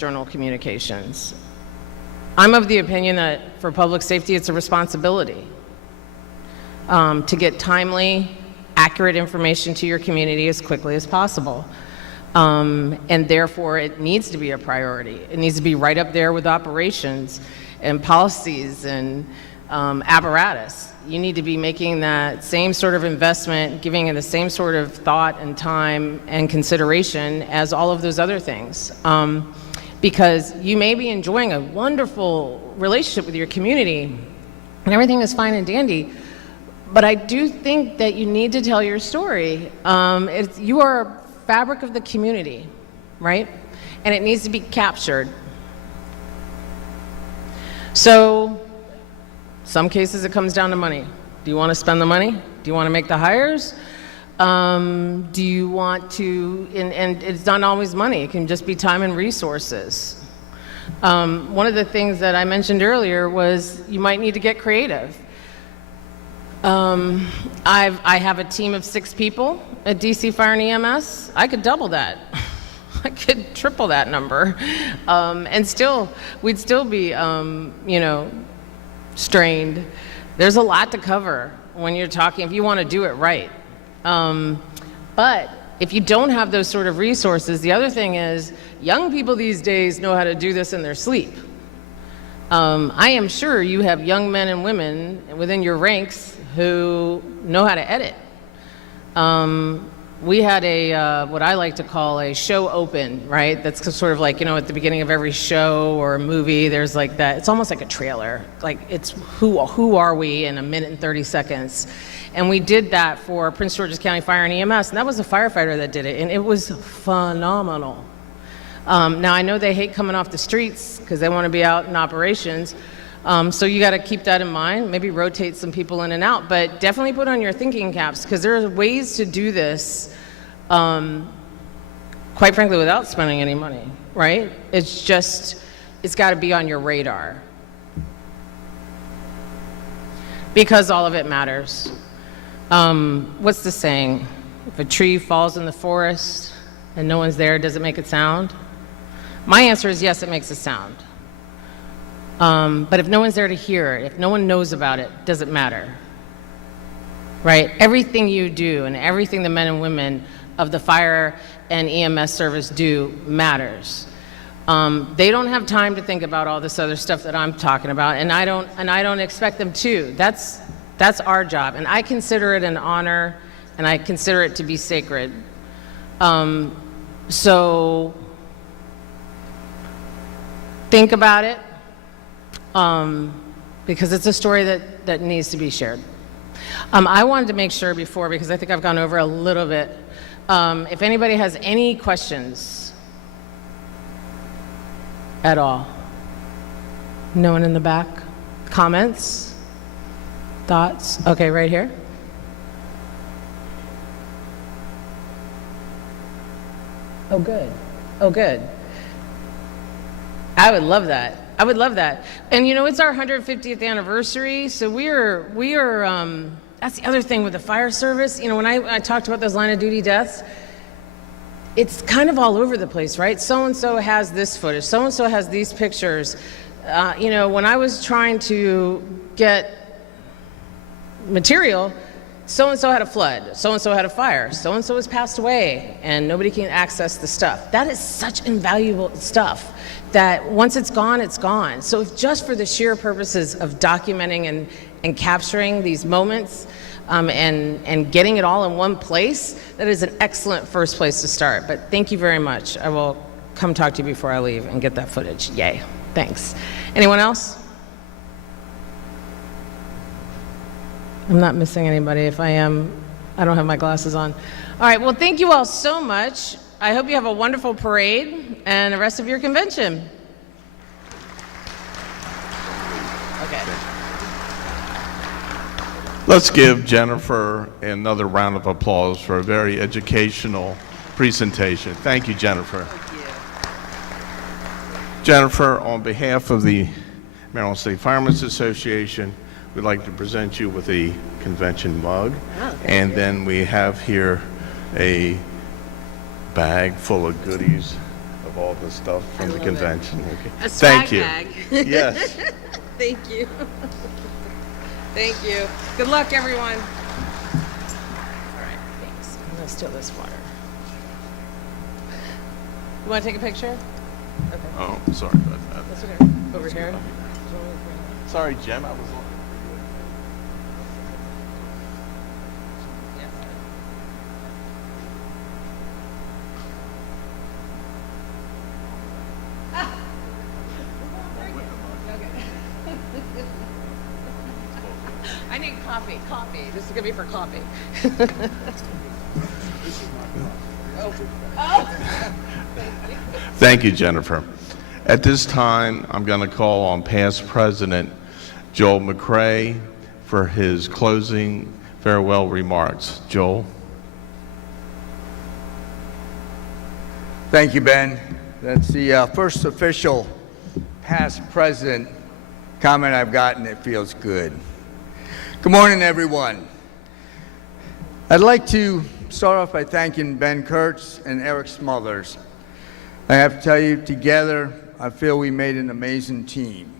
external communications. I'm of the opinion that for public safety, it's a responsibility to get timely, accurate information to your community as quickly as possible. And therefore, it needs to be a priority. It needs to be right up there with operations and policies and apparatus. You need to be making that same sort of investment, giving it the same sort of thought and time and consideration as all of those other things. Because you may be enjoying a wonderful relationship with your community and everything is fine and dandy, but I do think that you need to tell your story. You are fabric of the community, right? And it needs to be captured. So, some cases it comes down to money. Do you want to spend the money? Do you want to make the hires? Do you want to, and it's not always money, it can just be time and resources. One of the things that I mentioned earlier was you might need to get creative. I have a team of 6 people at DC Fire and EMS. I could double that. I could triple that number. And we'd still be, strained. There's a lot to cover when you're talking, if you want to do it right. But if you don't have those sort of resources, the other thing is young people these days know how to do this in their sleep. I am sure you have young men and women within your ranks who know how to edit. We had what I like to call a show open, right? That's sort of like, at the beginning of every show or a movie, there's like that. It's almost like a trailer. Like it's who are we in a minute and 30 seconds. And we did that for Prince George's County Fire and EMS, and that was a firefighter that did it, and it was phenomenal. Now I know they hate coming off the streets because they want to be out in operations. So you got to keep that in mind, maybe rotate some people in and out, but definitely put on your thinking caps because there are ways to do this, quite frankly, without spending any money, right? It's got to be on your radar because all of it matters. What's the saying? If a tree falls in the forest and no one's there, does it make a sound? My answer is yes, it makes a sound. But if no one's there to hear it, if no one knows about it, does it matter? Right? Everything you do and everything the men and women of the fire and EMS service do matters. They don't have time to think about all this other stuff that I'm talking about, and I don't expect them to. That's our job, and I consider it an honor, and I consider it to be sacred. So think about it. Because it's a story that needs to be shared. I wanted to make sure before, because I think I've gone over a little bit, if anybody has any questions at all. No one in the back? Comments? Thoughts? Okay, right here. Oh, good. Oh, good. I would love that. I would love that. And it's our 150th anniversary, so we are that's the other thing with the fire service. When I talked about those line of duty deaths, it's kind of all over the place, right? So-and-so has this footage, so-and-so has these pictures. When I was trying to get material, so-and-so had a flood, so-and-so had a fire, so-and-so has passed away, and nobody can access the stuff. That is such invaluable stuff that once it's gone, it's gone. So if just for the sheer purposes of documenting and capturing these moments and getting it all in one place, that is an excellent first place to start. But thank you very much. I will come talk to you before I leave and get that footage. Yay. Thanks. Anyone else? I'm not missing anybody. If I am, I don't have my glasses on. All right, well, thank you all so much. I hope you have a wonderful parade and the rest of your convention. Okay. Let's give Jennifer another round of applause for a very educational presentation. Thank you, Jennifer. Thank you. Jennifer, on behalf of the Maryland State Firemen's Association, we'd like to present you with a convention mug. Oh, and then we have here a bag full of goodies of all the stuff from the love it. convention. Okay. A swag Thank you. bag. Yes. Thank you. Thank you. Good luck, everyone. All right, thanks. I'm gonna steal this water. You wanna take a picture? Okay. Oh, sorry about that. That's okay. Over here. Sorry, Jim. I was on. I need coffee. This is gonna be for coffee. Thank you, Jennifer. At this time, I'm going to call on past President Joel McCray for his closing farewell remarks. Joel? Thank you, Ben. That's the first official past president comment I've gotten. It feels good. Good morning, everyone. I'd like to start off by thanking Ben Kurtz and Eric Smothers. I have to tell you, together, I feel we made an amazing team.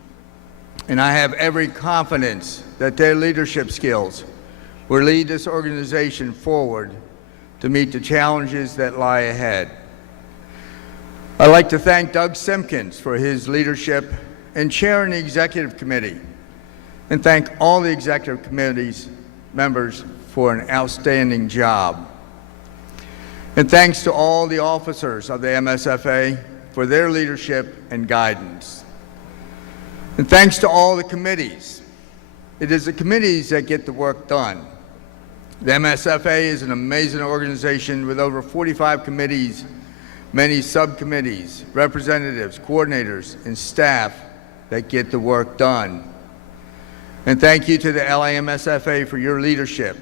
And I have every confidence that their leadership skills will lead this organization forward to meet the challenges that lie ahead. I'd like to thank Doug Simpkins for his leadership in chairing the executive committee, and thank all the executive committee's members for an outstanding job. And thanks to all the officers of the MSFA for their leadership and guidance. And thanks to all the committees. It is the committees that get the work done. The MSFA is an amazing organization with over 45 committees, many subcommittees, representatives, coordinators, and staff that get the work done. And thank you to the LAMSFA for your leadership.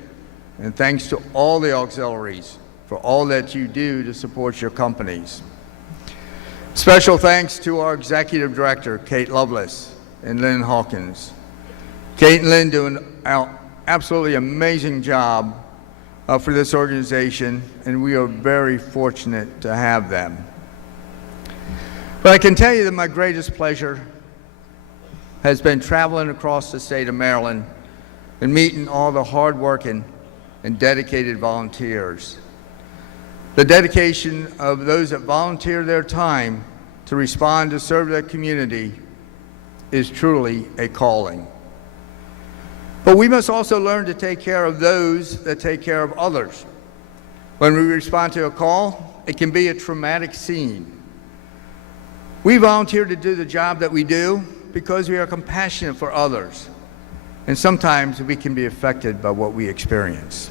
And thanks to all the auxiliaries for all that you do to support your companies. Special thanks to our Executive Director, Kate Lovelace, and Lynn Hawkins. Kate and Lynn do an absolutely amazing job for this organization, and we are very fortunate to have them. But I can tell you that my greatest pleasure has been traveling across the state of Maryland and meeting all the hardworking and dedicated volunteers. The dedication of those that volunteer their time to respond to serve their community is truly a calling. But we must also learn to take care of those that take care of others. When we respond to a call, it can be a traumatic scene. We volunteer to do the job that we do because we are compassionate for others, and sometimes we can be affected by what we experience.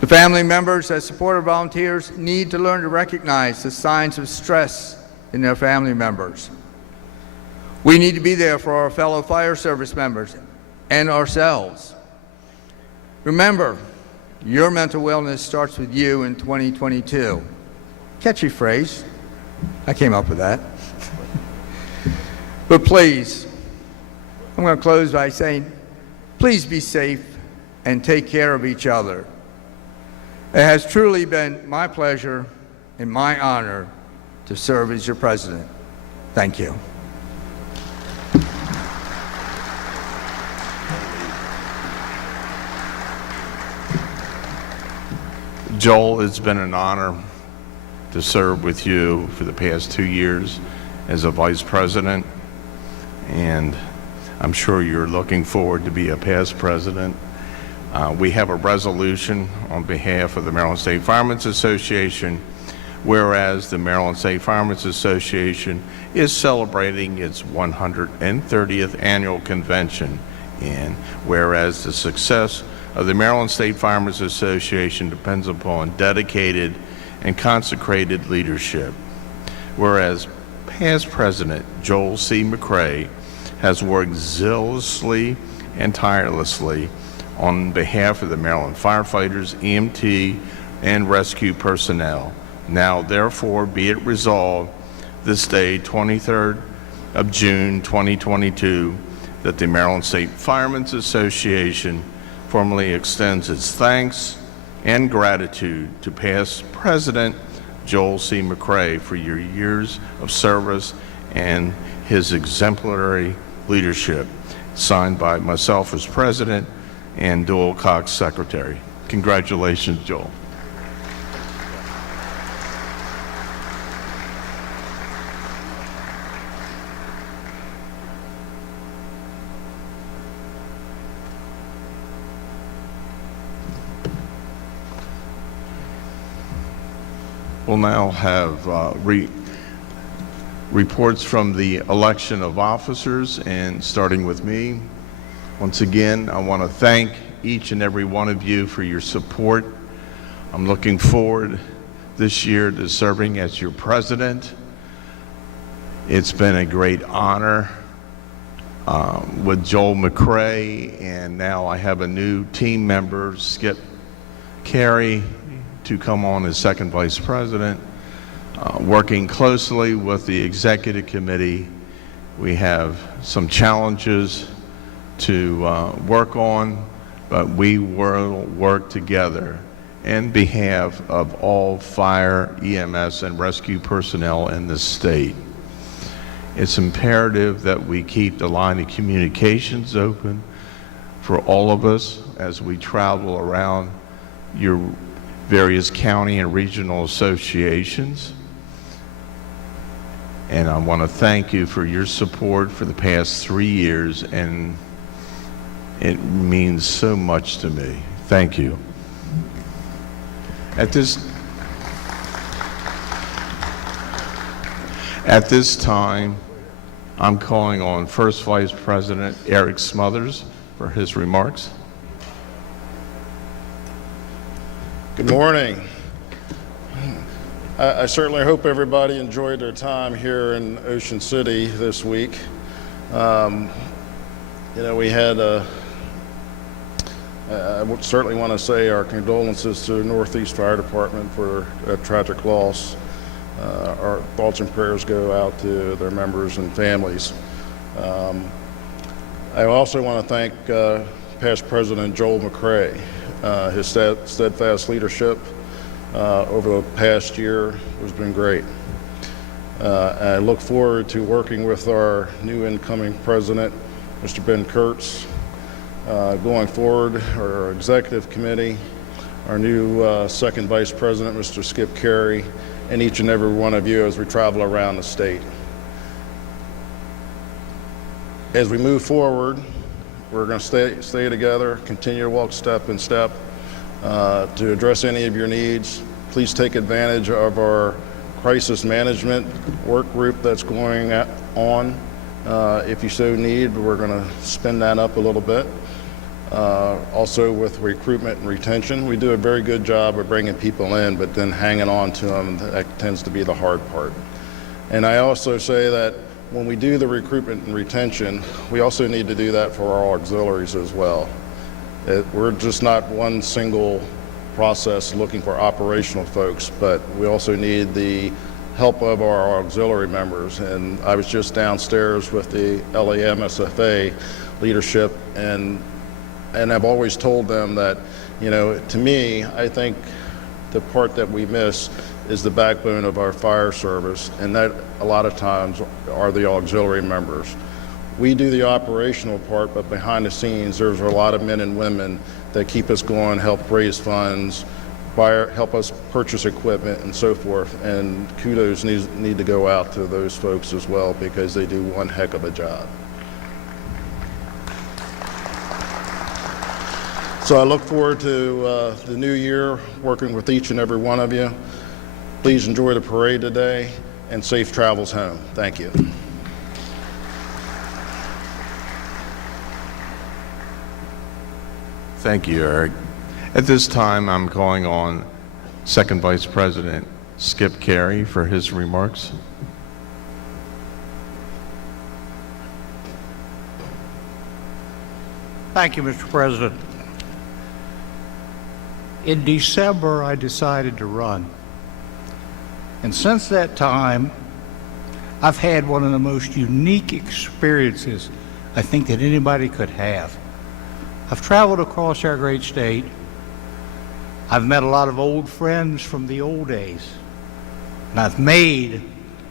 The family members that support our volunteers need to learn to recognize the signs of stress in their family members. We need to be there for our fellow fire service members and ourselves. Remember, your mental wellness starts with you in 2022. Catchy phrase. I came up with that. But please, I'm going to close by saying, please be safe and take care of each other. It has truly been my pleasure and my honor to serve as your president. Thank you. Joel, it's been an honor to serve with you for the past 2 years as a vice president, and I'm sure you're looking forward to be a past president. We have a resolution on behalf of the Maryland State Firemen Association, whereas the Maryland State Firemen Association is celebrating its 130th annual convention, and whereas the success of the Maryland State Firemen Association depends upon dedicated and consecrated leadership, whereas past President Joel C. McCray has worked zealously and tirelessly on behalf of the Maryland firefighters, EMT, and rescue personnel. Now, therefore, be it resolved this day, 23rd of June, 2022, that the Maryland State Firemen's Association formally extends its thanks and gratitude to past President Joel C. McCray for your years of service and his exemplary leadership. Signed by myself as president and Doyle Cox, secretary. Congratulations, Joel. We'll now have reports from the election of officers, and starting with me. Once again, I want to thank each and every one of you for your support. I'm looking forward this year to serving as your president. It's been a great honor with Joel McCray, and now I have a new team member, Skip Carey, to come on as second vice president. Working closely with the executive committee, we have some challenges to work on, but we will work together in behalf of all fire, EMS, and rescue personnel in the state. It's imperative that we keep the line of communications open for all of us as we travel around your various county and regional associations. And I want to thank you for your support for the past 3 years, and it means so much to me. Thank you. At this time, I'm calling on First Vice President Eric Smothers for his remarks. Good morning. I certainly hope everybody enjoyed their time here in Ocean City this week. We had I would certainly want to say our condolences to the Northeast Fire Department for a tragic loss. Our thoughts and prayers go out to their members and families. I also want to thank past President Joel McCray. His steadfast leadership over the past year has been great. I look forward to working with our new incoming president, Mr. Ben Kurtz, going forward, our executive committee, our new second vice president, Mr. Skip Carey, and each and every one of you as we travel around the state. As we move forward, we're going to stay together, continue to walk step in step to address any of your needs. Please take advantage of our crisis management work group that's going on. If you so need, we're going to spin that up a little bit. Also with recruitment and retention, we do a very good job of bringing people in, but then hanging on to them, that tends to be the hard part. And I also say that when we do the recruitment and retention, we also need to do that for our auxiliaries as well. We're just not one single process looking for operational folks, but we also need the help of our auxiliary members. And I was just downstairs with the LAMSFA leadership, and I've always told them that, to me, I think the part that we miss is the backbone of our fire service, and that a lot of times are the auxiliary members. We do the operational part, but behind the scenes, there's a lot of men and women that keep us going, help raise funds, help us purchase equipment, and so forth. And kudos need to go out to those folks as well, because they do one heck of a job. So I look forward to the new year, working with each and every one of you. Please enjoy the parade today, and safe travels home. Thank you. Thank you, Eric. At this time, I'm calling on Second Vice President Skip Carey for his remarks. Thank you, Mr. President. In December, I decided to run. And since that time, I've had one of the most unique experiences I think that anybody could have. I've traveled across our great state. I've met a lot of old friends from the old days. And I've made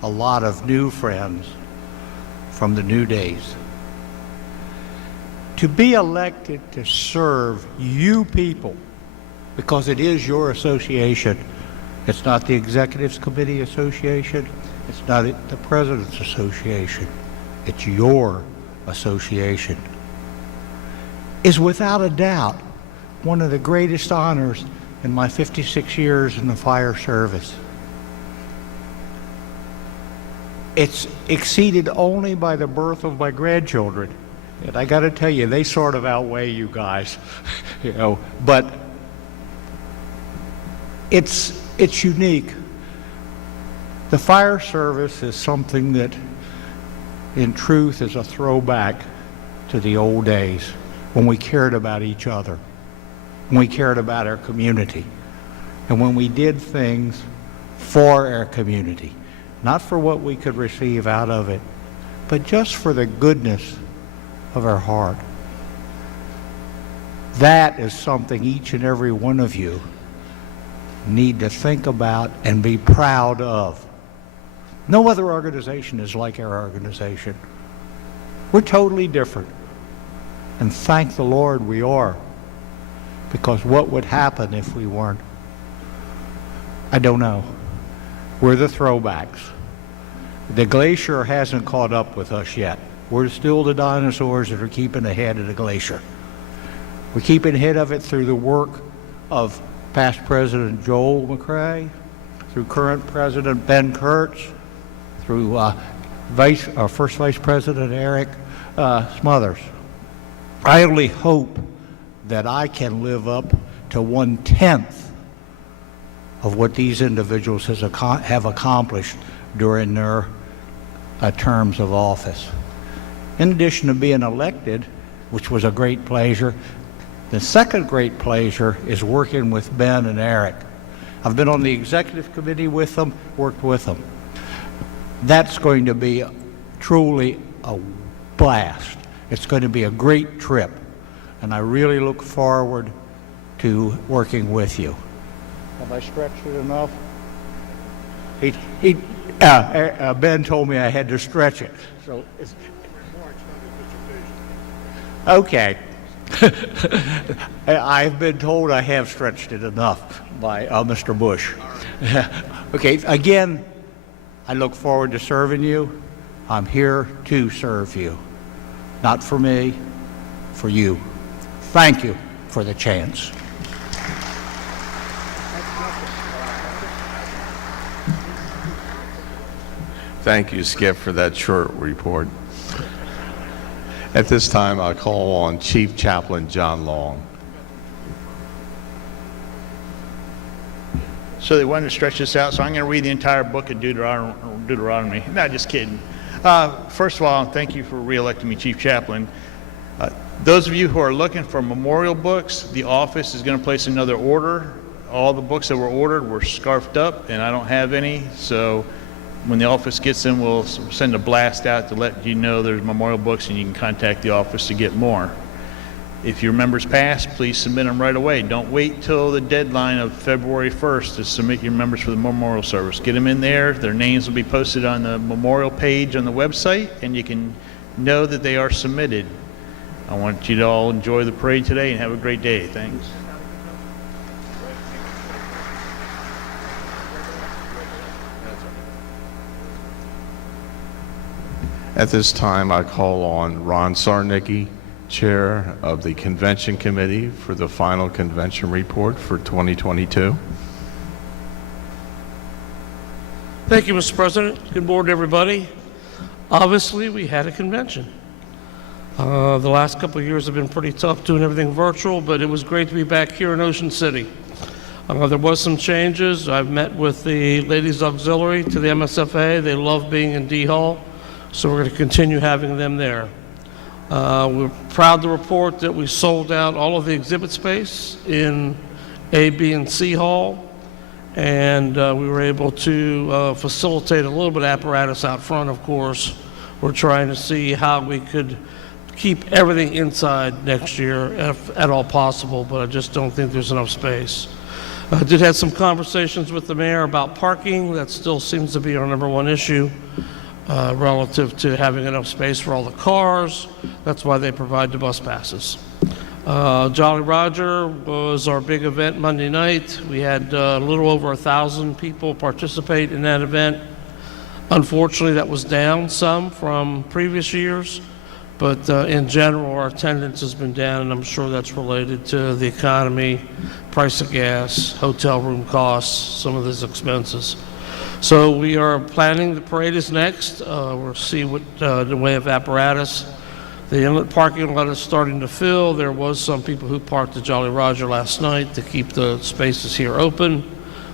a lot of new friends from the new days. To be elected to serve you people, because it is your association. It's not the Executives Committee Association. It's not the President's Association. It's your association. Is without a doubt one of the greatest honors in my 56 years in the fire service. It's exceeded only by the birth of my grandchildren. And I got to tell you, they sort of outweigh you guys, you know, but it's unique. The fire service is something that, in truth, is a throwback to the old days when we cared about each other, when we cared about our community, and when we did things for our community, not for what we could receive out of it, but just for the goodness of our heart. That is something each and every one of you need to think about and be proud of. No other organization is like our organization. We're totally different. And thank the Lord we are. Because what would happen if we weren't? I don't know. We're the throwbacks. The glacier hasn't caught up with us yet. We're still the dinosaurs that are keeping ahead of the glacier. We're keeping ahead of it through the work of past President Joel McCrae, through current President Ben Kurtz, through First Vice President Eric Smothers. I only hope that I can live up to 1/10 of what these individuals have accomplished during their terms of office. In addition to being elected, which was a great pleasure, the second great pleasure is working with Ben and Eric. I've been on the executive committee with them, worked with them. That's going to be truly a blast. It's going to be a great trip, and I really look forward to working with you. Have I stretched it enough? Ben told me I had to stretch it. So it's okay. I've been told I have stretched it enough by Mr. Bush. Okay, again, I look forward to serving you. I'm here to serve you. Not for me, for you. Thank you for the chance. Thank you, Skip, for that short report. At this time, I'll call on Chief Chaplain John Long. So they wanted to stretch this out, so I'm going to read the entire book of Deuteronomy. No, just kidding. First of all, thank you for re-electing me Chief Chaplain. Those of you who are looking for memorial books, the office is going to place another order. All the books that were ordered were scarfed up, and I don't have any, so when the office gets them, we'll send a blast out to let you know there's memorial books, and you can contact the office to get more. If your members pass, please submit them right away. Don't wait till the deadline of February 1st to submit your members for the memorial service. Get them in there. Their names will be posted on the memorial page on the website, and you can know that they are submitted. I want you to all enjoy the parade today and have a great day. Thanks. At this time, I call on Ron Sarnicki, Chair of the Convention Committee, for the final convention report for 2022. Thank you, Mr. President. Good morning, everybody. Obviously, we had a convention. The last couple of years have been pretty tough doing everything virtual, but it was great to be back here in Ocean City. There was some changes. I've met with the Ladies Auxiliary to the MSFA. They love being in D Hall, so we're going to continue having them there. We're proud to report that we sold out all of the exhibit space in A, B, and C Hall, and we were able to facilitate a little bit of apparatus out front, of course. We're trying to see how we could keep everything inside next year if at all possible, but I just don't think there's enough space. I did have some conversations with the mayor about parking. That still seems to be our number one issue relative to having enough space for all the cars. That's why they provide the bus passes. Jolly Roger was our big event Monday night. We had a little over 1,000 people participate in that event. Unfortunately, that was down some from previous years, but in general, our attendance has been down, and I'm sure that's related to the economy, price of gas, hotel room costs, some of these expenses. So we are planning, the parade is next. We'll see what the way of apparatus. The inlet parking lot is starting to fill. There was some people who parked at Jolly Roger last night to keep the spaces here open.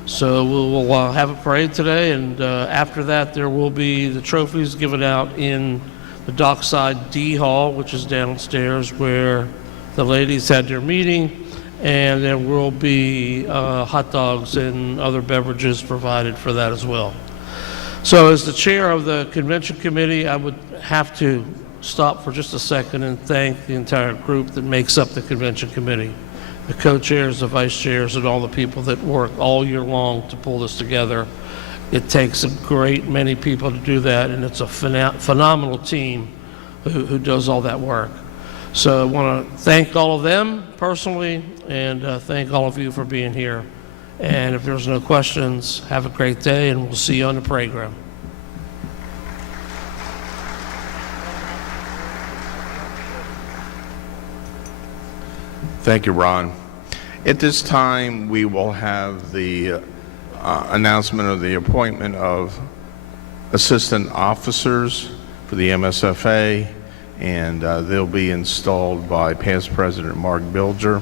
So we'll have a parade today, and after that there will be the trophies given out in the Dockside D Hall, which is downstairs where the ladies had their meeting, and there will be hot dogs and other beverages provided for that as well. So as the chair of the convention committee, I would have to stop for just a second and thank the entire group that makes up the convention committee. The co-chairs, the vice chairs, and all the people that work all year long to pull this together. It takes a great many people to do that, and it's a phenomenal team who does all that work. So I want to thank all of them personally, and thank all of you for being here. And if there's no questions, have a great day, and we'll see you on the parade ground. Thank you, Ron. At this time, we will have the announcement of the appointment of assistant officers for the MSFA, and they'll be installed by past President Mark Bilger.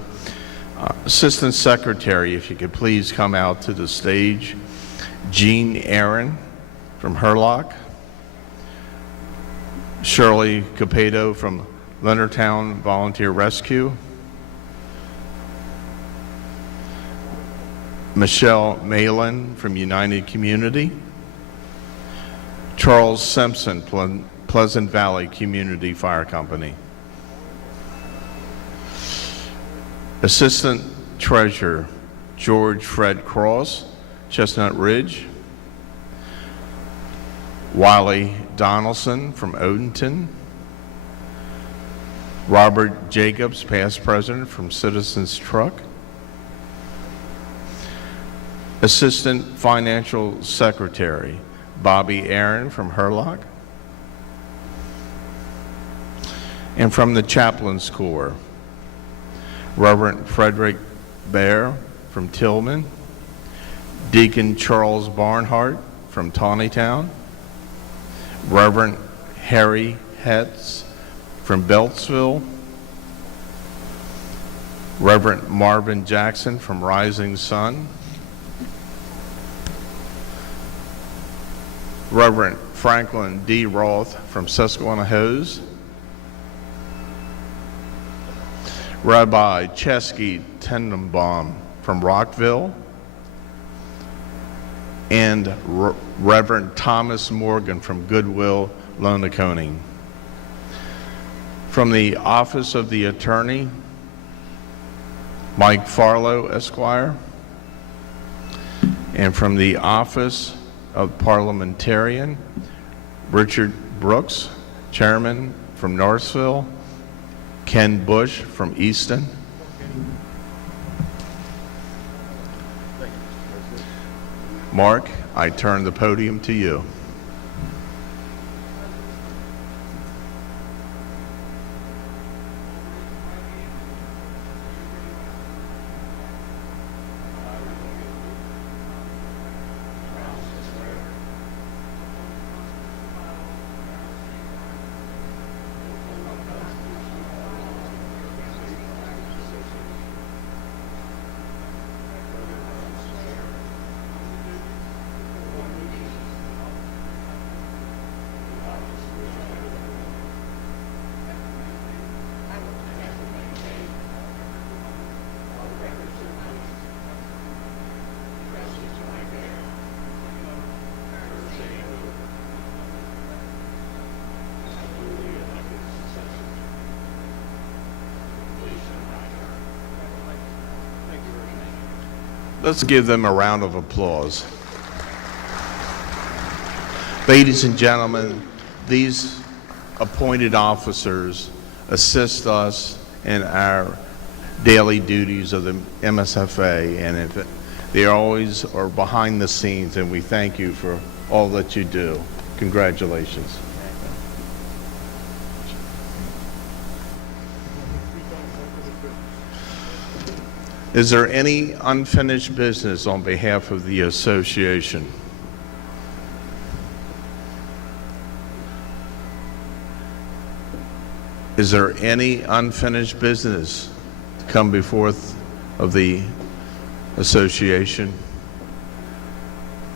Assistant Secretary, if you could please come out to the stage. Jean Aaron from Hurlock. Shirley Capedo from Leonardtown Volunteer Rescue. Michelle Malin from United Community. Charles Simpson, Pleasant Valley Community Fire Company. Assistant Treasurer, George Fred Cross, Chestnut Ridge. Wiley Donaldson from Odenton. Robert Jacobs, past president from Citizens Truck. Assistant Financial Secretary, Bobby Aaron from Hurlock. And from the Chaplains Corps, Reverend Frederick Baer from Tillman, Deacon Charles Barnhart from Tawnytown, Reverend Harry Hetz from Beltsville, Reverend Marvin Jackson from Rising Sun, Reverend Franklin D. Roth from Susquehanna-Hose, Rabbi Chesky Tenenbaum from Rockville, and Reverend Thomas Morgan from Goodwill, Lonaconing. From the Office of the Attorney, Mike Farlow, Esquire. And from the Office of Parliamentarian, Richard Brooks, Chairman from Northville, Ken Bush from Easton. Mark, I turn the podium to you. Let's give them a round of applause. Ladies and gentlemen, these appointed officers assist us in our daily duties of the MSFA, and they always are behind the scenes, and we thank you for all that you do. Congratulations. Is there any unfinished business on behalf of the association? Is there any unfinished business to come before of the association?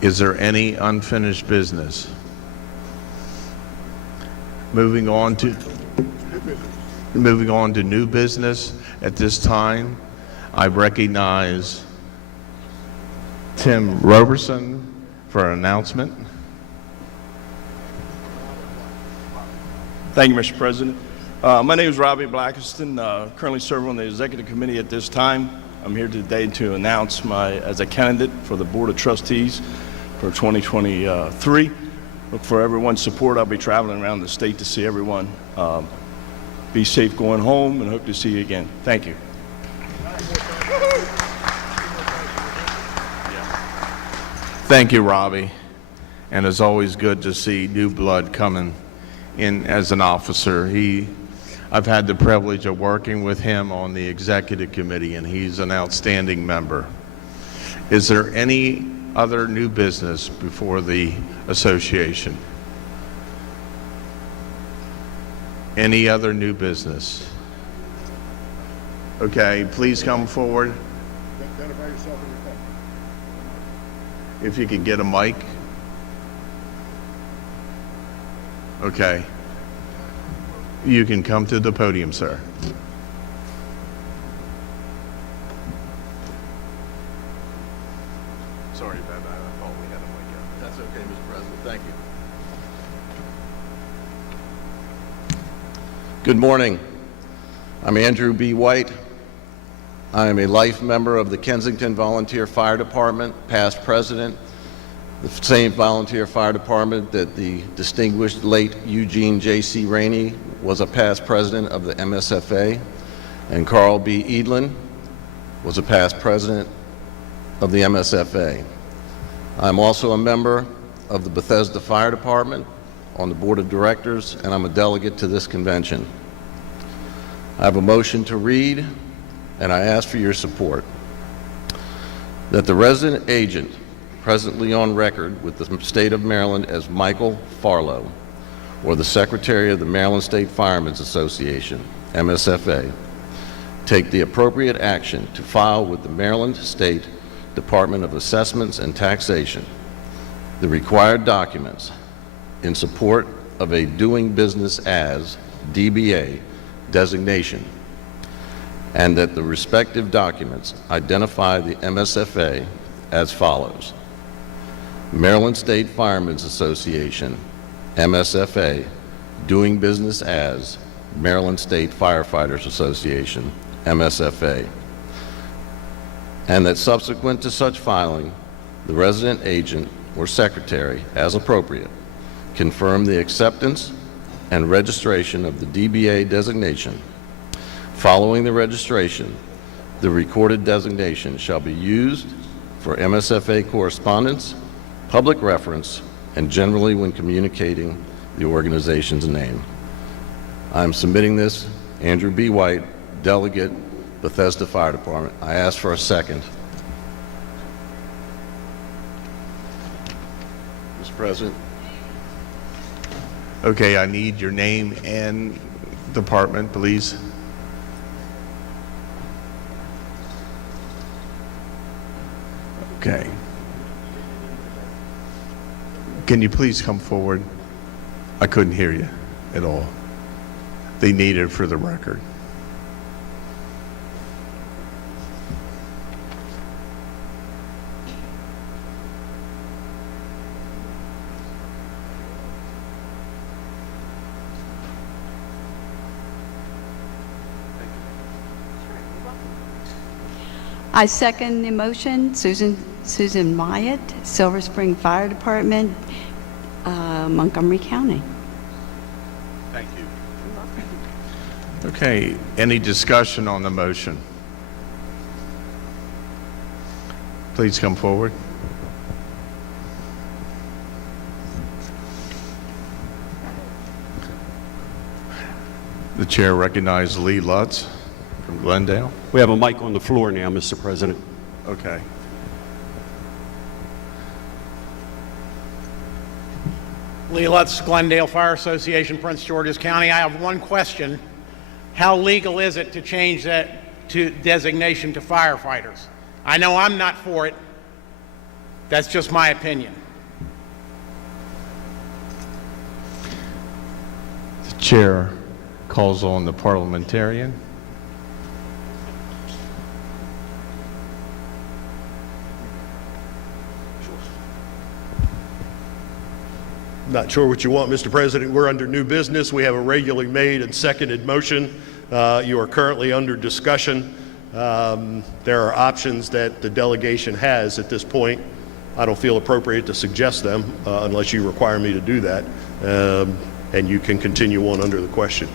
Is there any unfinished business? Moving on to new business. At this time, I recognize Tim Roberson for an announcement. Thank you, Mr. President. My name is Robbie Blackiston, currently serving on the executive committee at this time. I'm here today to announce as a candidate for the Board of Trustees for 2023. Look for everyone's support. I'll be traveling around the state to see everyone. Be safe going home, and hope to see you again. Thank you. Thank you, Robbie. And it's always good to see new blood coming in as an officer. I've had the privilege of working with him on the executive committee, and he's an outstanding member. Is there any other new business before the association? Any other new business? Okay, please come forward. If you could get a mic. Okay. You can come to the podium, sir. Sorry about that. I thought we had a mic out. That's okay, Mr. President. Thank you. Good morning. I'm Andrew B. White. I am a life member of the Kensington Volunteer Fire Department, past president, the same volunteer fire department that the distinguished late Eugene J.C. Rainey was a past president of the MSFA, and Carl B. Edlin was a past president of the MSFA. I'm also a member of the Bethesda Fire Department on the board of directors, and I'm a delegate to this convention. I have a motion to read, and I ask for your support. That the resident agent presently on record with the state of Maryland as Michael Farlow, or the Secretary of the Maryland State Firemen's Association, MSFA, take the appropriate action to file with the Maryland State Department of Assessments and Taxation the required documents in support of a doing business as DBA designation, and that the respective documents identify the MSFA as follows: Maryland State Firemen's Association, MSFA, doing business as Maryland State Firefighters Association, MSFA, and that subsequent to such filing, the resident agent or secretary, as appropriate, confirm the acceptance and registration of the DBA designation. Following the registration, the recorded designation shall be used for MSFA correspondence, public reference, and generally when communicating the organization's name. I'm submitting this, Andrew B. White, Delegate, Bethesda Fire Department. I ask for a second. Mr. President. Okay, I need your name and department, please. Okay. Can you please come forward? I couldn't hear you at all. They need it for the record. I second the motion. Susan Myatt, Silver Spring Fire Department, Montgomery County. Thank you. Okay, any discussion on the motion? Please come forward. The chair recognizes Lee Lutz from Glendale. We have a mic on the floor now, Mr. President. Okay. Lee Lutz, Glendale Fire Association, Prince George's County. I have one question. How legal is it to change that to designation to firefighters? I know I'm not for it. That's just my opinion. The chair calls on the parliamentarian. Not sure what you want, Mr. President. We're under new business. We have a regularly made and seconded motion. You are currently under discussion. There are options that the delegation has at this point. I don't feel appropriate to suggest them unless you require me to do that. And you can continue on under the question.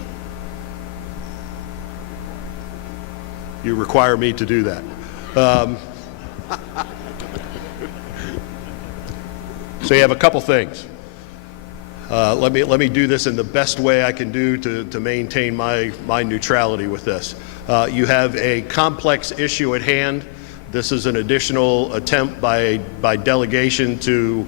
You require me to do that. So you have a couple things. Let me do this in the best way I can do to maintain my neutrality with this. You have a complex issue at hand. This is an additional attempt by delegation to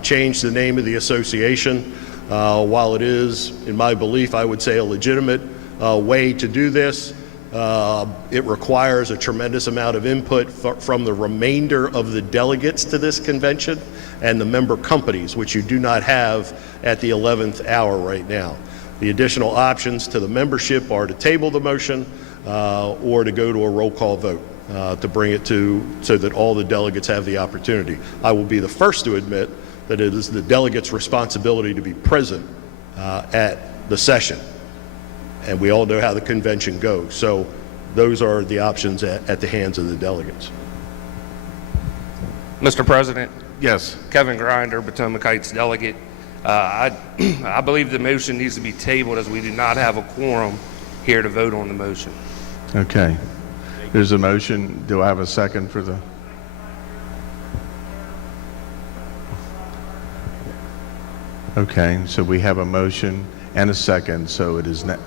change the name of the association. While it is, in my belief, I would say a legitimate way to do this, it requires a tremendous amount of input from the remainder of the delegates to this convention and the member companies, which you do not have at the 11th hour right now. The additional options to the membership are to table the motion or to go to a roll call vote to bring it to so that all the delegates have the opportunity. I will be the first to admit that it is the delegates' responsibility to be present at the session. And we all know how the convention goes. So those are the options at the hands of the delegates. Mr. President, Yes. Kevin Grinder, Potomac Heights delegate. I believe the motion needs to be tabled as we do not have a quorum here to vote on the motion. Okay. There's a motion. Do I have a second for the? Okay, so we have a motion and a second, so it is not.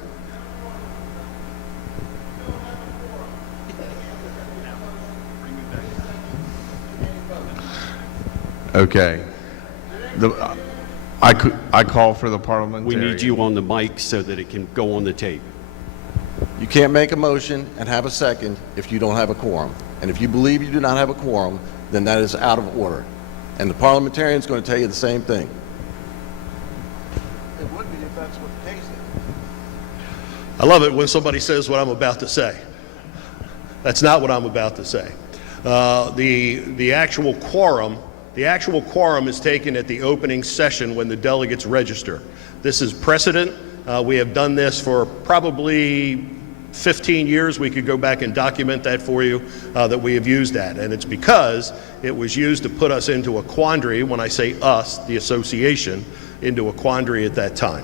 Okay. I call for the We parliamentarian. need you on the mic so that it can go on the tape. You can't make a motion and have a second if you don't have a quorum. And if you believe you do not have a quorum, then that is out of order. And the parliamentarian is going to tell you the same thing. It would be if that's what the case is. I love it when somebody says what I'm about to say. That's not what I'm about to say. The actual quorum is taken at the opening session when the delegates register. This is precedent. We have done this for probably 15 years. We could go back and document that for you, that we have used that. And it's because it was used to put us into a quandary. When I say us, the association, into a quandary at that time.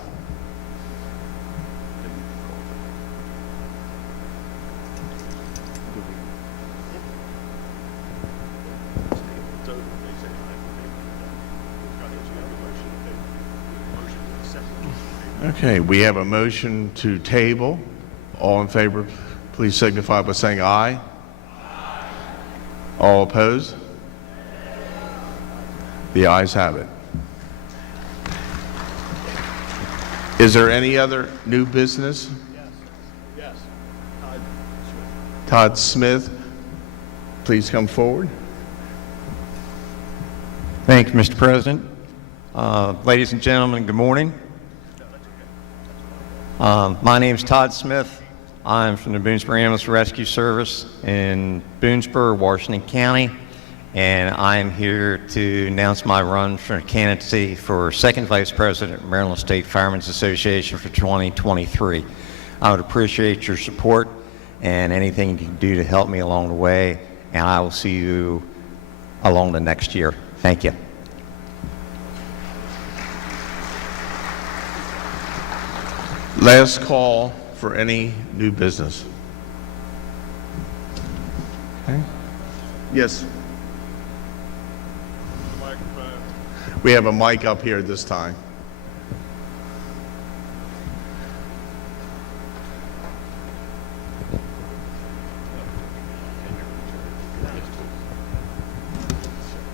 Okay, we have a motion to table. All in favor, please signify by saying aye. All opposed? The ayes have it. Is there any other new business? Yes. Todd Smith, please come forward. Thank you, Mr. President. Ladies and gentlemen, good morning. My name is Todd Smith. I'm from the Boonesboro Ambulance Rescue Service in Boonesboro, Washington County, and I'm here to announce my run for candidacy for second vice president of Maryland State Firemen's Association for 2023. I would appreciate your support and anything you can do to help me along the way, and I will see you along the next year. Thank you. Last call for any new business. Okay. Yes. We have a mic up here this time.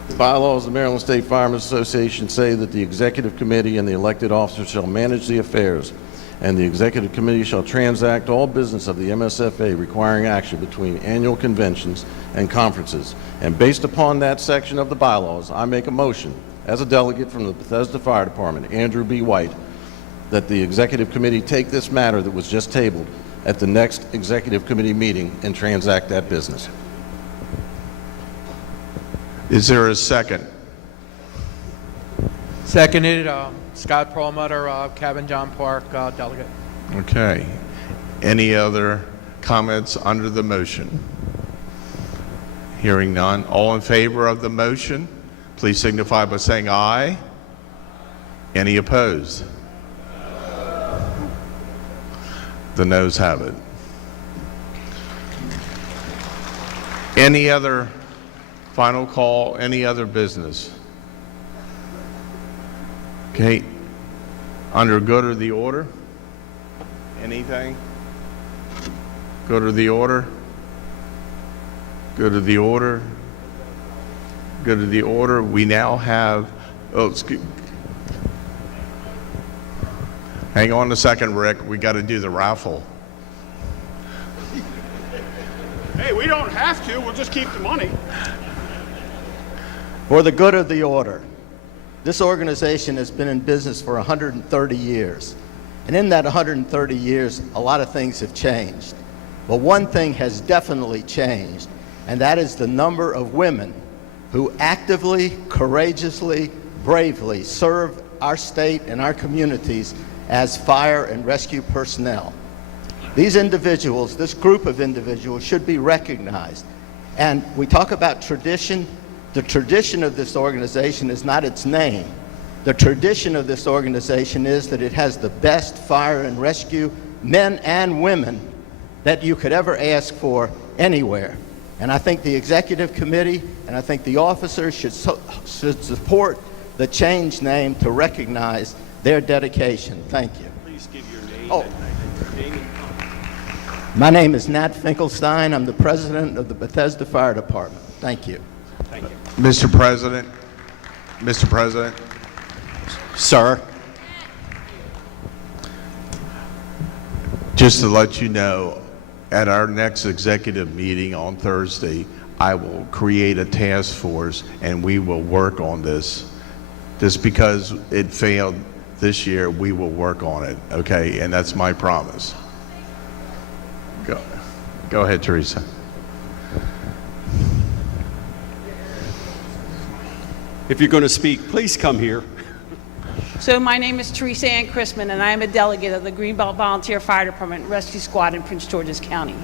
The bylaws of the Maryland State Firemen Association say that the executive committee and the elected officers shall manage the affairs, and the executive committee shall transact all business of the MSFA requiring action between annual conventions and conferences. And based upon that section of the bylaws, I make a motion as a delegate from the Bethesda Fire Department, Andrew B. White, that the executive committee take this matter that was just tabled at the next executive committee meeting and transact that business. Is there a second? Seconded, Scott Perlmutter, Cabin John Park, delegate. Okay. Any other comments under the motion? Hearing none. All in favor of the motion, please signify by saying aye. Any opposed? The noes have it. Any other final call? Any other business? Okay. Under good of the order? Anything? Good of the order? Good of the order? Good of the order. We now have, hang on a second, Rick. We got to do the raffle. Hey, we don't have to. We'll just keep the money. For the good of the order, this organization has been in business for 130 years. And in that 130 years, a lot of things have changed. But one thing has definitely changed, and that is the number of women who actively, courageously, bravely serve our state and our communities as fire and rescue personnel. These individuals, this group of individuals, should be recognized. And we talk about tradition. The tradition of this organization is not its name. The tradition of this organization is that it has the best fire and rescue men and women that you could ever ask for anywhere. And I think the executive committee and I think the officers should support the change name to recognize their dedication. Thank you. Please give your name. Oh. My name is Nat Finkelstein. I'm the president of the Bethesda Fire Department. Thank you. Thank you. Mr. President, Sir. just to let you know, at our next executive meeting on Thursday, I will create a task force and we will work on this. Just because it failed this year, we will work on it, okay? And that's my promise. Go ahead, Teresa. If you're going to speak, please come here. So my name is Teresa Ann Chrisman, and I am a delegate of the Greenbelt Volunteer Fire Department Rescue Squad in Prince George's County.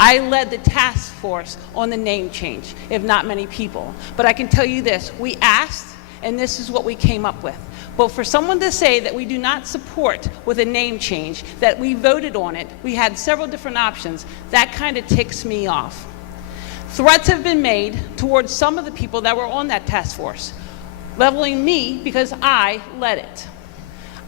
I led the task force on the name change, if not many people. But I can tell you this, we asked, and this is what we came up with. But for someone to say that we do not support with a name change, that we voted on it, we had several different options, that kind of ticks me off. Threats have been made towards some of the people that were on that task force, leveling me because I led it.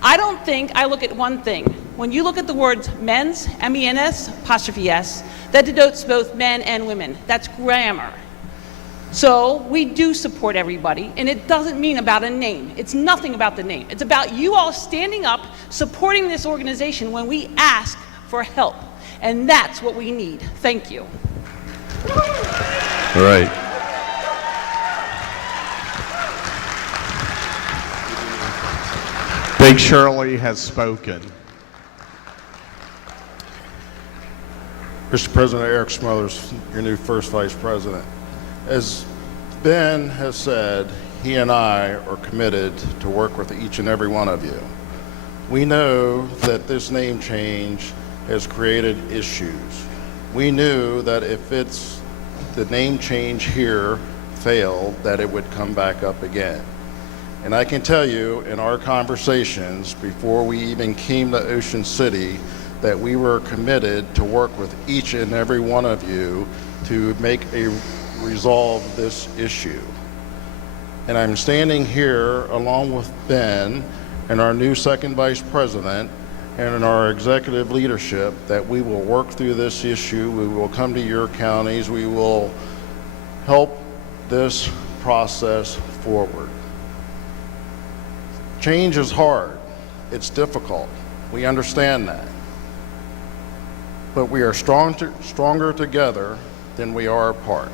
I don't think I look at one thing. When you look at the words men's, M-E-N-S, apostrophe S, that denotes both men and women. That's grammar. So we do support everybody, and it doesn't mean about a name. It's nothing about the name. It's about you all standing up, supporting this organization when we ask for help. And that's what we need. Thank you. All right. Big Shirley has spoken. Mr. President, Eric Smothers, your new first vice president. As Ben has said, he and I are committed to work with each and every one of you. We know that this name change has created issues. We knew that if it's the name change here failed, that it would come back up again. And I can tell you, in our conversations before we even came to Ocean City, that we were committed to work with each and every one of you to resolve this issue. And I'm standing here along with Ben and our new second vice president and our executive leadership that we will work through this issue. We will come to your counties. We will help this process forward. Change is hard. It's difficult. We understand that. But we are stronger together than we are apart.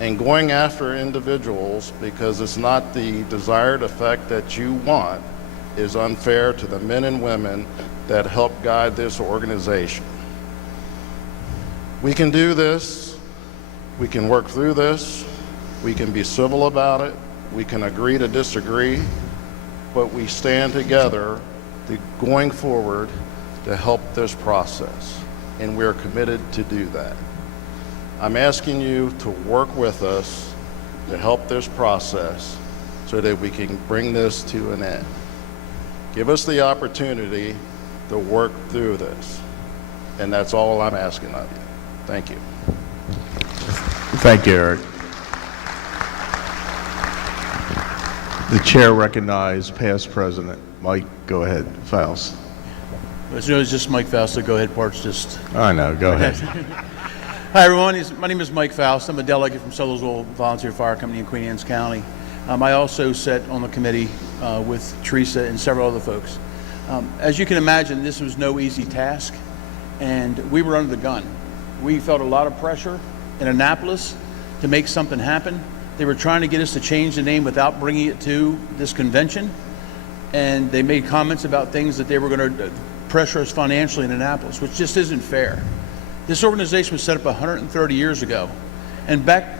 And going after individuals because it's not the desired effect that you want is unfair to the men and women that help guide this organization. We can do this. We can work through this. We can be civil about it. We can agree to disagree. But we stand together going forward to help this process. And we're committed to do that. I'm asking you to work with us to help this process so that we can bring this to an end. Give us the opportunity to work through this. And that's all I'm asking of you. Thank you. Thank you, Eric. The chair recognizes past president. Mike, go ahead. Faust. As you know, it's just Mike Faust, so go ahead, part's just... I know, go ahead. Hi, everyone. My name is Mike Faust. I'm a delegate from Sudlersville Volunteer Fire Company in Queen Anne's County. I also sat on the committee with Teresa and several other folks. As you can imagine, this was no easy task, and we were under the gun. We felt a lot of pressure in Annapolis to make something happen. They were trying to get us to change the name without bringing it to this convention, and they made comments about things that they were going to pressure us financially in Annapolis, which just isn't fair. This organization was set up 130 years ago, and back...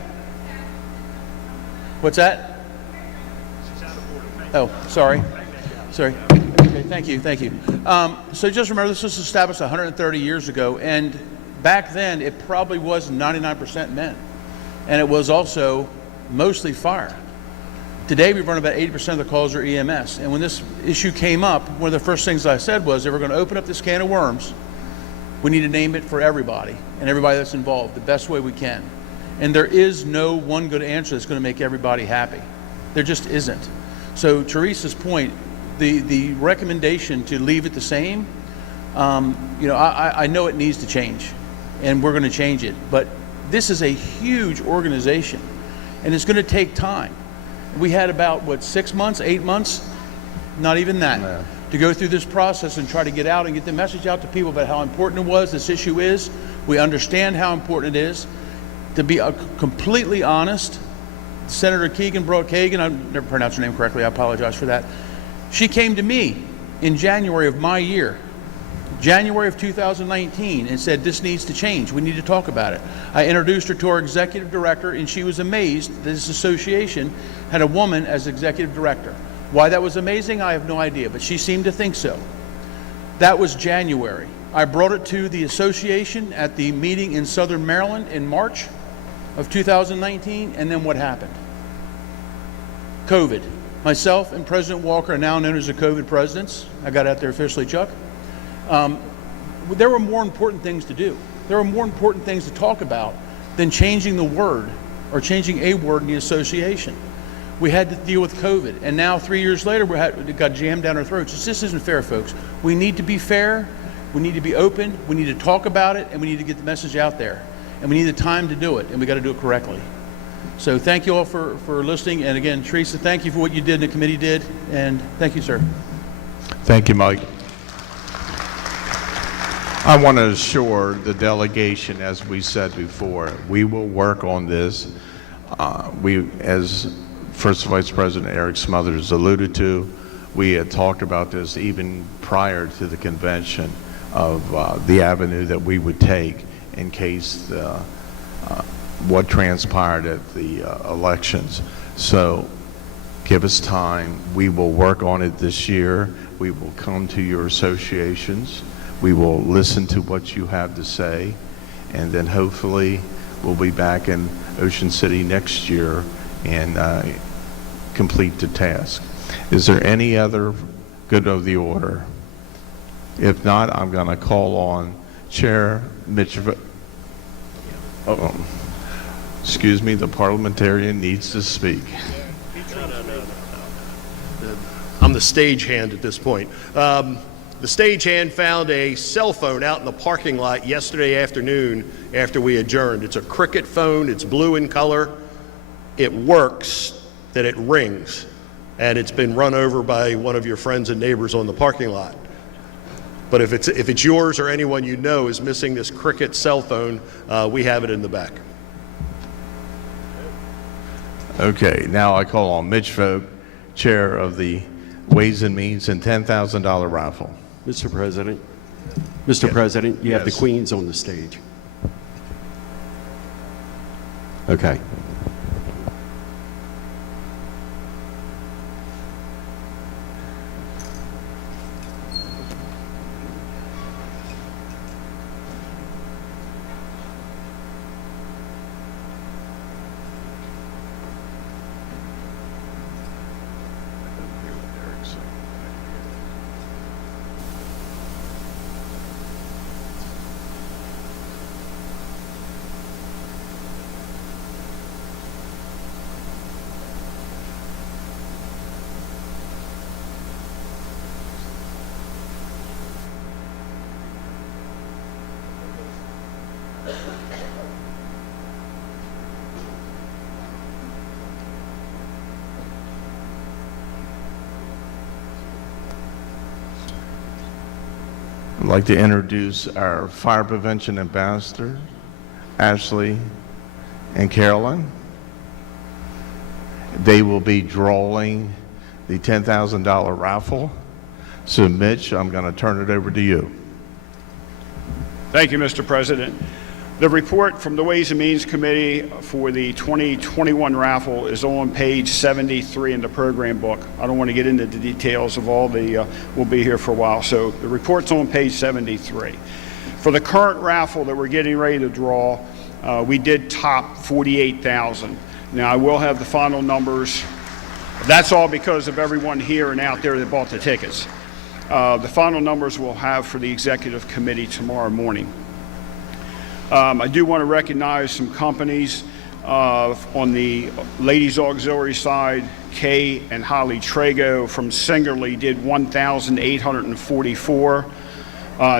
What's that? Oh, sorry. Okay, thank you. So just remember, this was established 130 years ago, and back then it probably was 99% men, and it was also mostly fire. Today we run about 80% of the calls are EMS, and when this issue came up, one of the first things I said was, if we're going to open up this can of worms, we need to name it for everybody and everybody that's involved the best way we can. And there is no one good answer that's going to make everybody happy. There just isn't. So Teresa's point, the recommendation to leave it the same, I know it needs to change, and we're going to change it. But this is a huge organization, and it's going to take time. We had about, 6 months, 8 months? Not even that. To go through this process and try to get out and get the message out to people about how important it was, this issue is. We understand how important it is. To be completely honest, Senator Kagan, I never pronounced her name correctly, I apologize for that. She came to me in January of my year, January of 2019, and said, this needs to change. We need to talk about it. I introduced her to our executive director, and she was amazed that this association had a woman as executive director. Why that was amazing, I have no idea, but she seemed to think so. That was January. I brought it to the association at the meeting in Southern Maryland in March of 2019, and then what happened? COVID. Myself and President Walker are now known as the COVID presidents. I got out there officially, Chuck. There were more important things to do. There were more important things to talk about than changing the word or changing a word in the association. We had to deal with COVID, and now 3 years later, it got jammed down our throats. This isn't fair, folks. We need to be fair, we need to be open, we need to talk about it, and we need to get the message out there. And we need the time to do it, and we got to do it correctly. So thank you all for listening, and again, Teresa, thank you for what you did and the committee did, and thank you, sir. Thank you, Mike. I want to assure the delegation, as we said before, we will work on this. As First Vice President Eric Smothers alluded to, we had talked about this even prior to the convention of the avenue that we would take in case what transpired at the elections. So give us time. We will work on it this year. We will come to your associations. We will listen to what you have to say, and then hopefully will be back in Ocean City next year and complete the task. Is there any other good of the order? If not, I'm going to call on Chair Mitch. Excuse me, the parliamentarian needs to speak. I'm the stagehand at this point. The stagehand found a cell phone out in the parking lot yesterday afternoon after we adjourned. It's a Cricket phone. It's blue in color. It works, that it rings, and it's been run over by one of your friends and neighbors on the parking lot. But if it's yours or anyone you know is missing this Cricket cell phone, we have it in the back. Okay, now I call on Mitch Vogt, Chair of the Ways and Means and $10,000 raffle. Mr. President, Mr. President, you have the Yes. Queens on the stage. Okay. I'd like to introduce our fire prevention ambassador, Ashley and Carolyn. They will be drawing the $10,000 raffle. So Mitch, I'm going to turn it over to you. Thank you, Mr. President. The report from the Ways and Means Committee for the 2021 raffle is on page 73 in the program book. I don't want to get into the details of all the, we'll be here for a while. So the report's on page 73. For the current raffle that we're getting ready to draw, we did top 48,000. Now I will have the final numbers. That's all because of everyone here and out there that bought the tickets. The final numbers we'll have for the executive committee tomorrow morning. I do want to recognize some companies on the ladies auxiliary side. Kay and Holly Trago from Singerly did 1,844.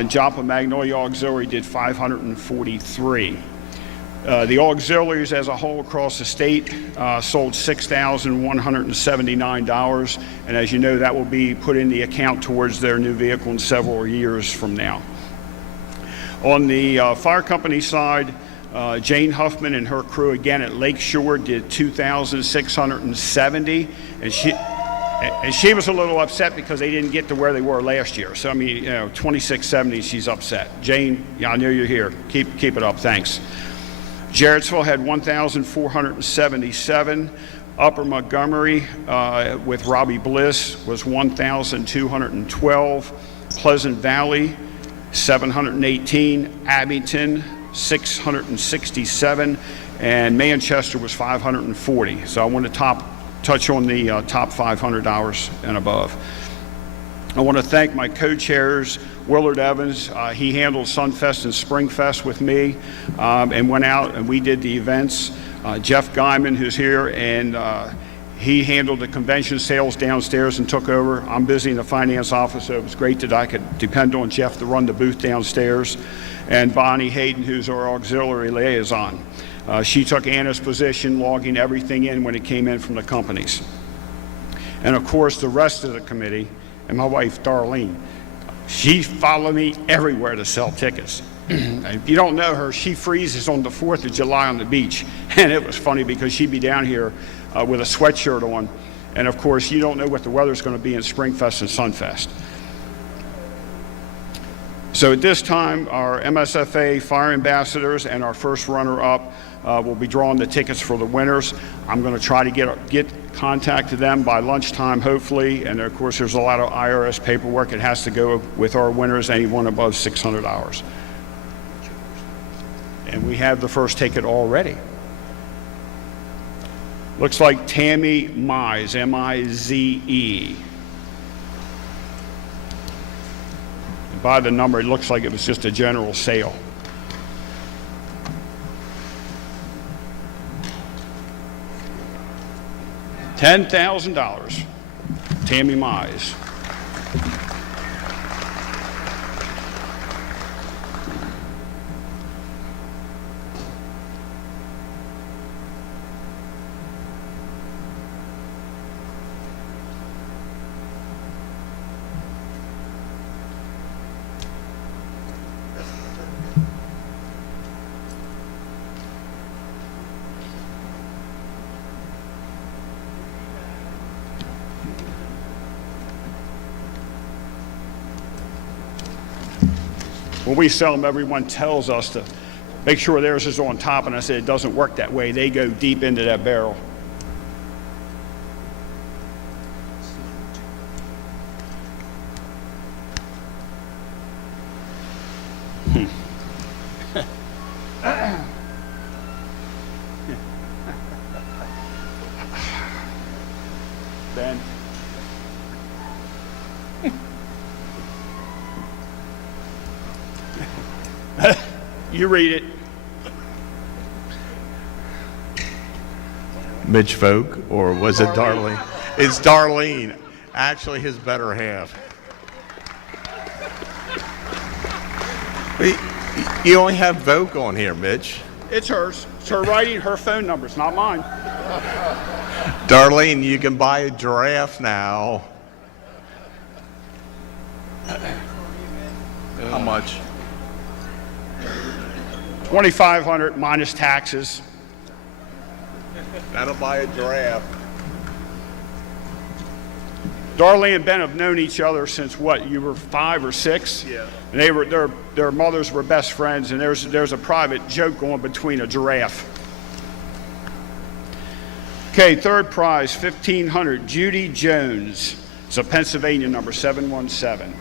Joppa Magnolia Auxiliary did 543. The auxiliaries as a whole across the state sold $6,179, and as you know, that will be put in the account towards their new vehicle in several years from now. On the fire company side, Jane Huffman and her crew again at Lakeshore did 2,670, and she was a little upset because they didn't get to where they were last year. So I mean, you know, 2,670, she's upset. Jane, yeah, I know you're here. Keep it up. Thanks. Jarrettsville had 1,477. Upper Montgomery with Robbie Bliss was 1,212. Pleasant Valley 718, Abington 667, and Manchester was 540. So I want to touch on the top $500 and above. I want to thank my co-chairs, Willard Evans. He handled Sunfest and Springfest with me and went out and we did the events. Jeff Guyman, who's here, and he handled the convention sales downstairs and took over. I'm busy in the finance office, so it was great that I could depend on Jeff to run the booth downstairs. And Bonnie Hayden, who's our auxiliary liaison. She took Anna's position, logging everything in when it came in from the companies. And of course, the rest of the committee, and my wife, Darlene, she followed me everywhere to sell tickets. If you don't know her, she freezes on the 4th of July on the beach. And it was funny because she'd be down here with a sweatshirt on. And of course, you don't know what the weather's going to be in Springfest and Sunfest. So at this time, our MSFA fire ambassadors and our first runner-up will be drawing the tickets for the winners. I'm going to try to get contact to them by lunchtime, hopefully. And of course, there's a lot of IRS paperwork. It has to go with our winners, anyone above $600. And we have the first ticket already. Looks like Tammy Mize, M-I-Z-E. By the number, it looks like it was just a general sale. $10,000. Tammy Mize. When we sell them, everyone tells us to make sure theirs is on top, and I said it doesn't work that way. They go deep into that barrel. Ben. You read it. Mitch Folk, or was it Darlene? It's Darlene, actually his better half. You only have Vogue on here, Mitch. It's hers. It's her writing, her phone number's not mine. Darlene, you can buy a giraffe now. How much? $2,500 minus taxes. That'll buy a giraffe. Darlene and Ben have known each other since what? You were 5 or 6? Yeah. And they were their mothers were best friends, and there's a private joke going between a giraffe. Okay, third prize, $1,500. Judy Jones. It's a Pennsylvania number 717.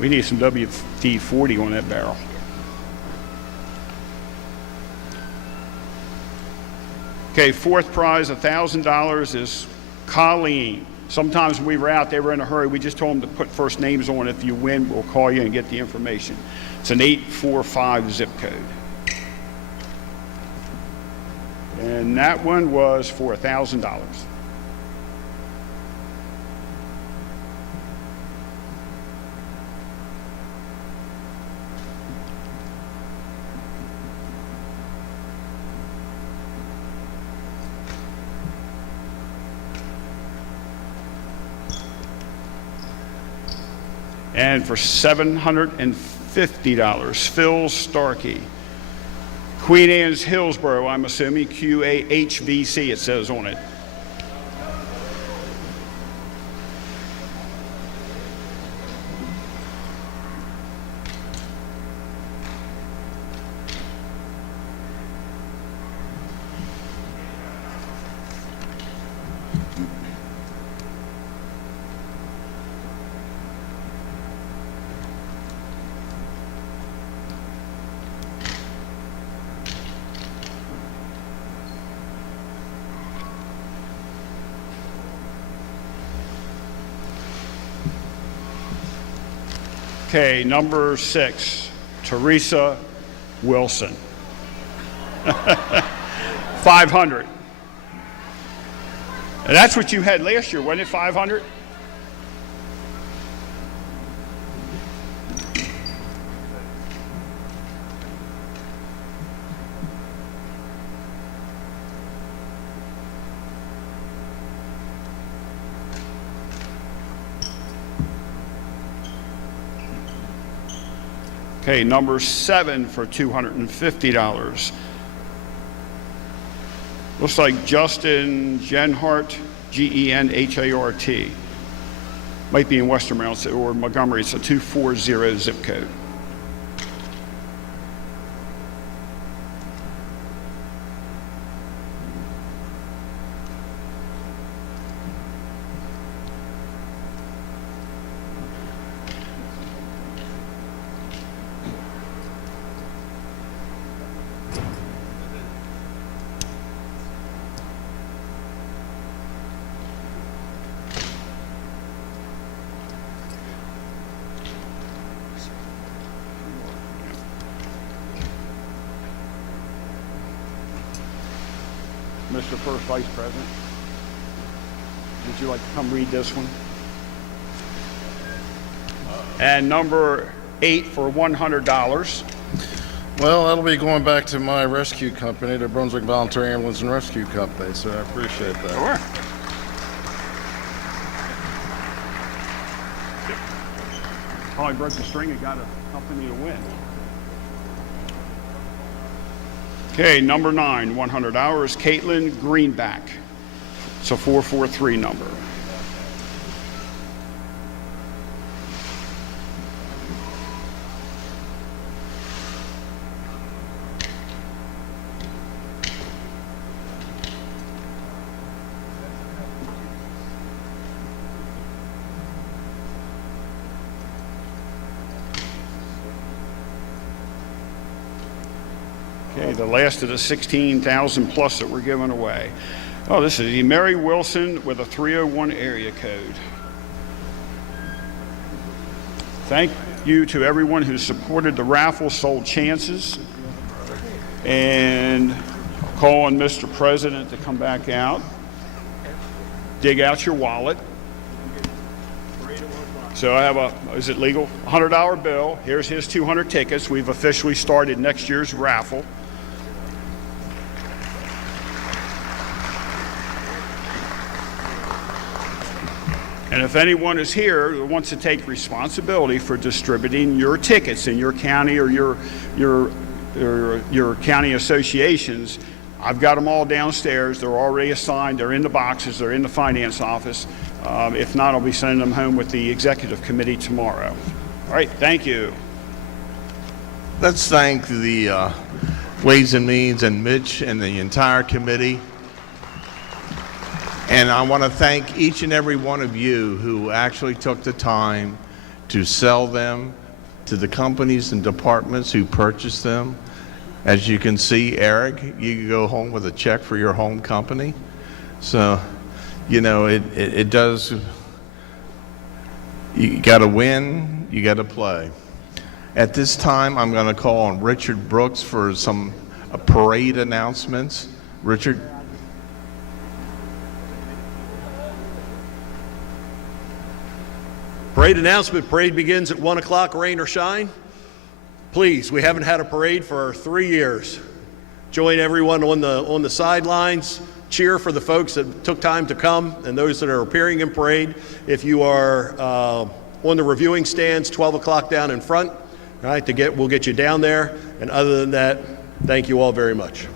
We need some WD-40 on that barrel. Okay, fourth prize, $1,000 is Colleen. Sometimes when we were out, they were in a hurry. We just told them to put first names on. If you win, we'll call you and get the information. It's an 845 zip code. And that one was for $1,000. And for $750, Phil Starkey. Queen Anne's Hillsborough, I'm assuming, QAHVC it says on it. Okay, number 6, Teresa Wilson. 500. And that's what you had last year, wasn't it, 500? Okay, number 7 for $250. Looks like Justin Genhart, Genhart. might be in Western Maryland or Montgomery. It's a 240 zip code. Mr. First Vice President, would you like to come read this one? And number 8 for $100. Well, that'll be going back to my rescue company, the Brunswick Volunteer Ambulance and Rescue Company, so I appreciate that. Sure. Probably broke the string and got a company to win. Okay, number 9, 100 hours, Caitlin Greenback. It's a 443 number. Okay, the last of the 16,000 plus that we're giving away. Oh, this is Mary Wilson with a 301 area code. Thank you to everyone who supported the raffle, sold chances, and call on Mr. President to come back out. Dig out your wallet. So I have a, is it legal? $100 bill. Here's his 200 tickets. We've officially started next year's raffle. And if anyone is here who wants to take responsibility for distributing your tickets in your county or your county associations, I've got them all downstairs. They're already assigned. They're in the boxes. They're in the finance office. If not, I'll be sending them home with the executive committee tomorrow. All right, thank you. Let's thank the Ways and Means and Mitch and the entire committee. And I want to thank each and every one of you who actually took the time to sell them to the companies and departments who purchased them. As you can see, Eric, you can go home with a check for your home company. So, you know, it does, you got to win, you got to play. At this time, I'm going to call on Richard Brooks for some parade announcements. Richard? Parade announcement. Parade begins at 1 o'clock, rain or shine. Please, we haven't had a parade for 3 years. Join everyone on the sidelines. Cheer for the folks that took time to come and those that are appearing in parade. If you are on the reviewing stands, 12 o'clock down in front. All right, we'll get you down there. And other than that, thank you all very much.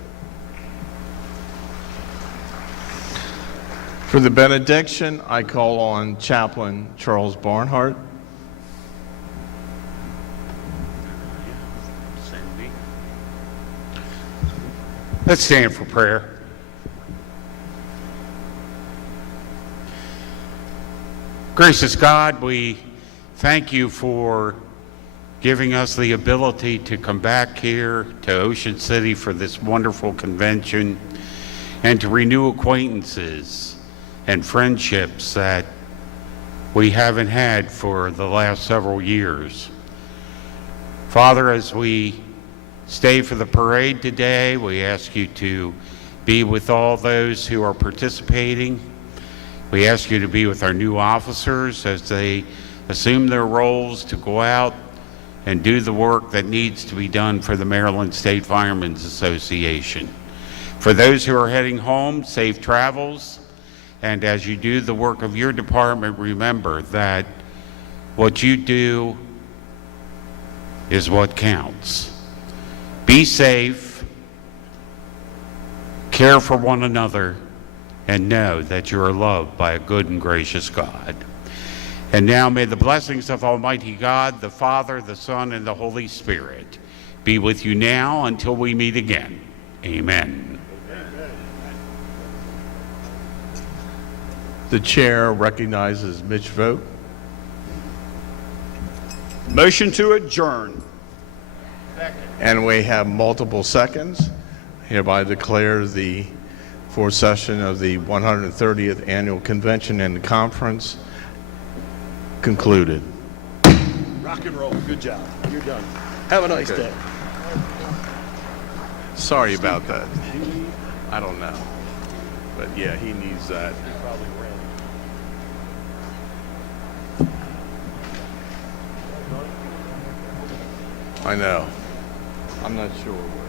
For the benediction, I call on Chaplain Charles Barnhart. Let's stand for prayer. Gracious God, we thank you for giving us the ability to come back here to Ocean City for this wonderful convention and to renew acquaintances and friendships that we haven't had for the last several years. Father, as we stay for the parade today, we ask you to be with all those who are participating. We ask you to be with our new officers as they assume their roles to go out and do the work that needs to be done for the Maryland State Firemen's Association. For those who are heading home, safe travels. And as you do the work of your department, remember that what you do is what counts. Be safe, care for one another, and know that you are loved by a good and gracious God. And now may the blessings of Almighty God, the Father, the Son, and the Holy Spirit be with you now until we meet again. Amen. The chair recognizes Mitch Vogt. Motion to adjourn. And we have multiple seconds. Hereby declare the fourth session of the 130th Annual Convention and Conference concluded. Rock and roll. Good job. You're done. Have a nice day. Sorry about that. I don't know. But yeah, he needs that. I know. I'm not sure where.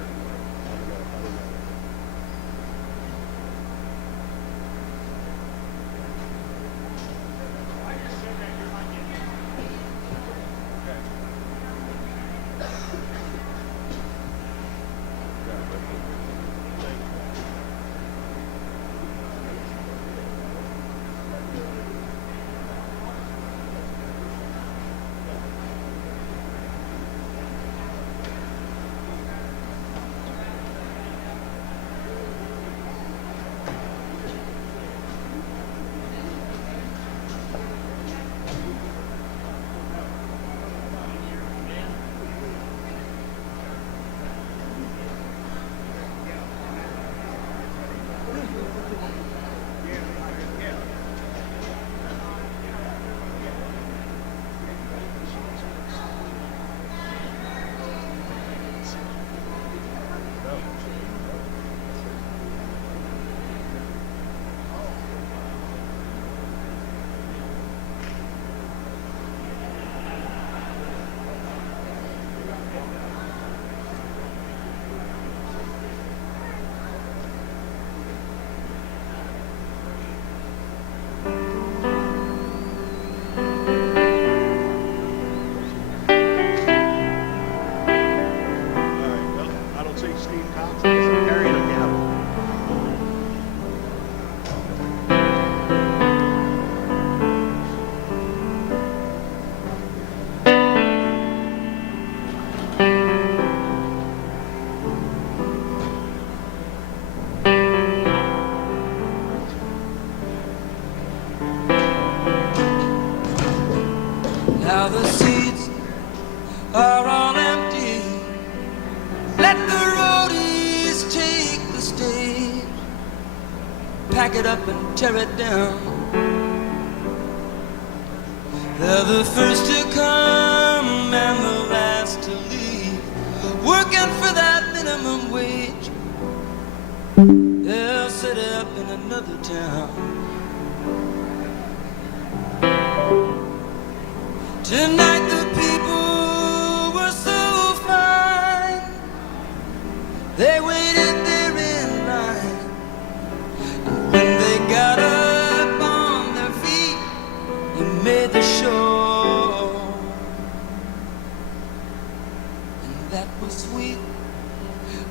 Now the seats are all empty. Let the roadies take the stage. Pack it up and tear it down. They're the first to come and the last to leave. Working for that minimum wage. They'll set it up in another town. Tonight the people were so fine. They waited there in line. And when they got up on their feet, they made the show. And that was sweet.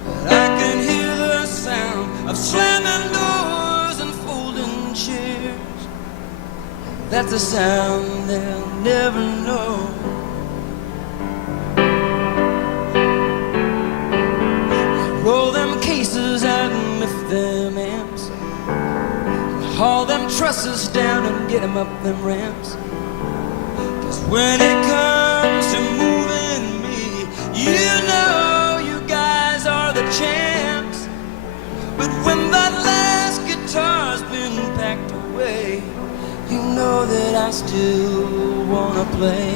But I can hear the sound of slamming doors and folding chairs. That's a sound they'll never know. Roll them cases out and lift them amps. Haul them trusses down and get them up them ramps. 'Cause when it comes to moving me, you know you guys are the champs. But when that last guitar's been packed away, you know that I still wanna play.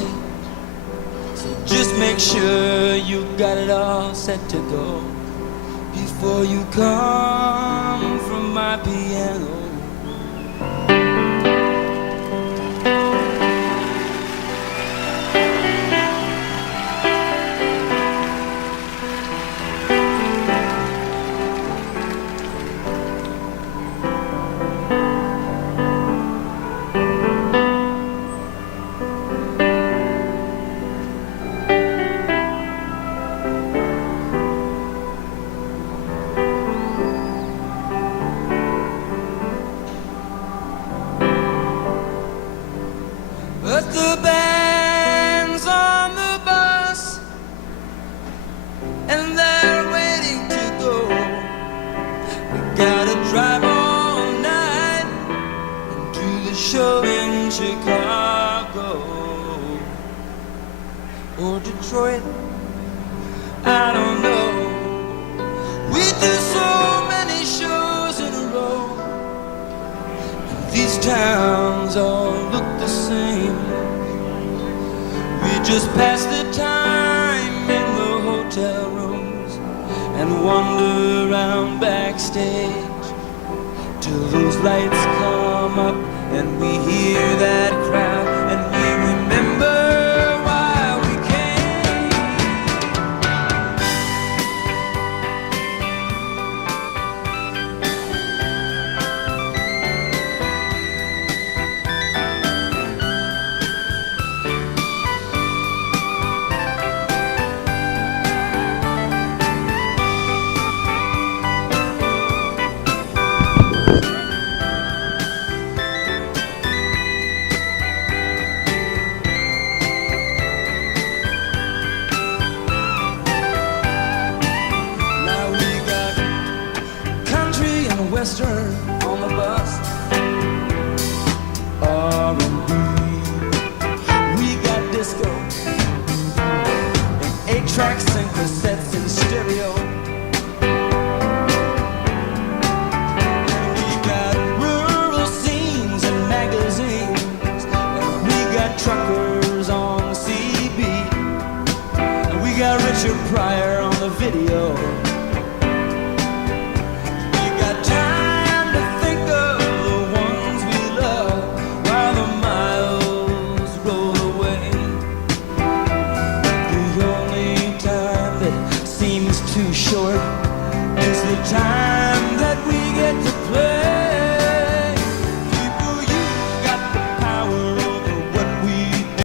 So just make sure you got it all set to go before you come from my piano. but the band's on the bus, and they're waiting to go. We gotta drive all night and do the show in Chicago or Detroit, I don't know. We do so many shows in a row, and these towns all look the same. We just pass the time in the hotel rooms and wander around backstage till those lights come up and we hear that crowd and we remember why we came. Now we got country and western,